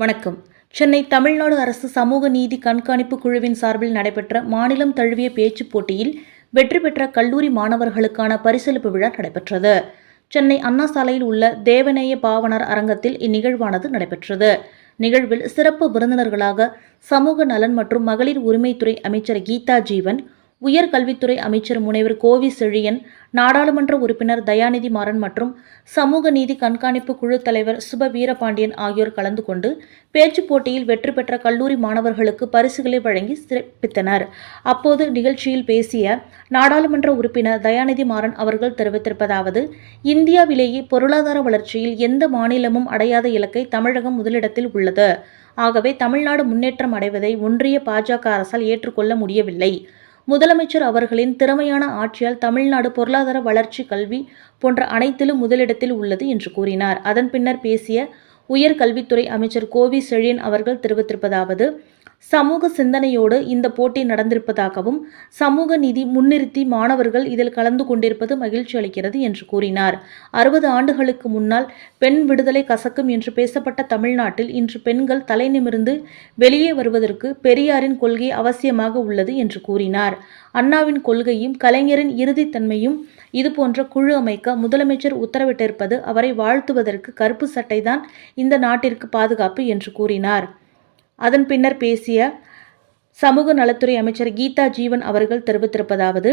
வணக்கம். சென்னை தமிழ்நாடு அரசு சமூக நீதி கண்காணிப்பு குழுவின் சார்பில் நடைபெற்ற மாநிலம் தழுவிய பேச்சுப் போட்டியில் வெற்றி பெற்ற கல்லூரி மாணவர்களுக்கான பரிசளிப்பு விழா நடைபெற்றது. சென்னை அண்ணா சாலையில் உள்ள தேவநேய பாவனர் அரங்கத்தில் இந்நிகழ்வானது நடைபெற்றது. நிகழ்வில் சிறப்பு விருந்தினர்களாக சமூக நலன் மற்றும் மகளிர் உரிமைத்துறை அமைச்சர் கீதா ஜீவன் உயர்கல்வித்துறை அமைச்சர் முனைவர் கோவி செழியன் நாடாளுமன்ற உறுப்பினர் தயாநிதி மாறன் மற்றும் சமூக நீதி கண்காணிப்பு குழு தலைவர் சுப வீரபாண்டியன் ஆகியோர் கலந்து கொண்டு பேச்சுப் போட்டியில் வெற்றி பெற்ற கல்லூரி மாணவர்களுக்கு பரிசுகளை வழங்கி சிறப்பித்தனர். அப்போது நிகழ்ச்சியில் பேசிய நாடாளுமன்ற உறுப்பினர் தயாநிதி மாறன் அவர்கள் தெரிவித்திருப்பதாவது இந்தியாவிலேயே பொருளாதார வளர்ச்சியில் எந்த மாநிலமும் அடையாத இலக்கை தமிழகம் முதலிடத்தில் உள்ளது. ஆகவே தமிழ்நாடு முன்னேற்றம் அடைவதை ஒன்றிய பாஜக அரசால் ஏற்றுக்கொள்ள முடியவில்லை. முதலமைச்சர் அவர்களின் திறமையான ஆட்சியால் தமிழ்நாடு பொருளாதார வளர்ச்சி கல்வி போன்ற அனைத்திலும் முதலிடத்தில் உள்ளது என்று கூறினார். அதன் பின்னர் பேசிய உயர்கல்வித்துறை அமைச்சர் கோவி செழியன் அவர்கள் தெரிவித்திருப்பதாவது சமூக சிந்தனையோடு இந்த போட்டி நடந்திருப்பதாகவும் சமூக நீதி முன்னிறுத்தி மாணவர்கள் இதில் கலந்து கொண்டிருப்பது மகிழ்ச்சி அளிக்கிறது என்று கூறினார். அறுபது ஆண்டுகளுக்கு முன்னால் பெண் விடுதலை கசக்கும் என்று பேசப்பட்ட தமிழ்நாட்டில் இன்று பெண்கள் தலை நிமிர்ந்து வெளியே வருவதற்கு பெரியாரின் கொள்கை அவசியமாக உள்ளது என்று கூறினார். அண்ணாவின் கொள்கையும் கலைஞரின் இறுதித்தன்மையும் இதுபோன்ற குழு அமைக்க முதலமைச்சர் உத்தரவிட்டிருப்பது அவரை வாழ்த்துவதற்கு கருப்பு சட்டைதான் இந்த நாட்டிற்கு பாதுகாப்பு என்று கூறினார். அதன் பின்னர் பேசிய சமூக நலத்துறை அமைச்சர் கீதா ஜீவன் அவர்கள் தெரிவித்திருப்பதாவது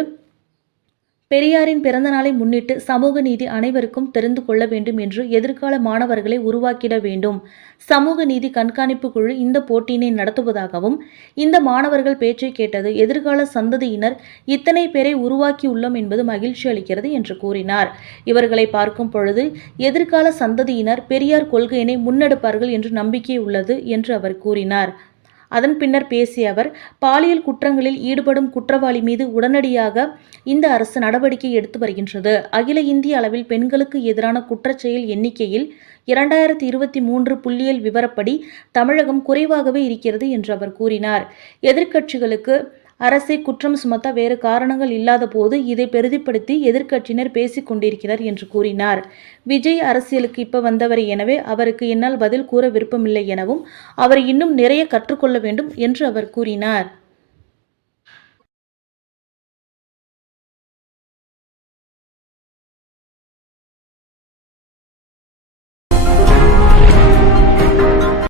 பெரியாரின் பிறந்தநாளை முன்னிட்டு சமூக நீதி அனைவருக்கும் தெரிந்து கொள்ள வேண்டும் என்று எதிர்கால மாணவர்களை உருவாக்கிட வேண்டும். சமூக நீதி கண்காணிப்பு குழு இந்த போட்டியினை நடத்துவதாகவும் இந்த மாணவர்கள் பேச்சை கேட்டது எதிர்கால சந்ததியினர் இத்தனை பேரை உருவாக்கியுள்ளோம் என்பது மகிழ்ச்சி அளிக்கிறது என்று கூறினார். இவர்களை பார்க்கும் பொழுது எதிர்கால சந்ததியினர் பெரியார் கொள்கையினை முன்னெடுப்பார்கள் என்று நம்பிக்கை உள்ளது என்று அவர் கூறினார். அதன் பின்னர் பேசிய அவர் பாலியல் குற்றங்களில் ஈடுபடும் குற்றவாளி மீது உடனடியாக இந்த அரசு நடவடிக்கை எடுத்து வருகின்றது. அகில இந்திய அளவில் பெண்களுக்கு எதிரான குற்றச்செயல் எண்ணிக்கையில் இரண்டாயிரத்தி இருபத்தி மூன்று புள்ளியல் விவரப்படி தமிழகம் குறைவாகவே இருக்கிறது என்று அவர் கூறினார். எதிர்க்கட்சிகளுக்கு அரசை குற்றம் சுமத்த வேறு காரணங்கள் இல்லாத போது இதை பெரிதிப்படுத்தி எதிர்க்கட்சியினர் பேசிக் கொண்டிருக்கிறார் என்று கூறினார். விஜய் அரசியலுக்கு இப்ப வந்தவர் எனவே அவருக்கு என்னால் பதில் கூற விருப்பமில்லை எனவும் அவர் இன்னும் நிறைய கற்றுக்கொள்ள வேண்டும் என்று அவர் கூறினார்.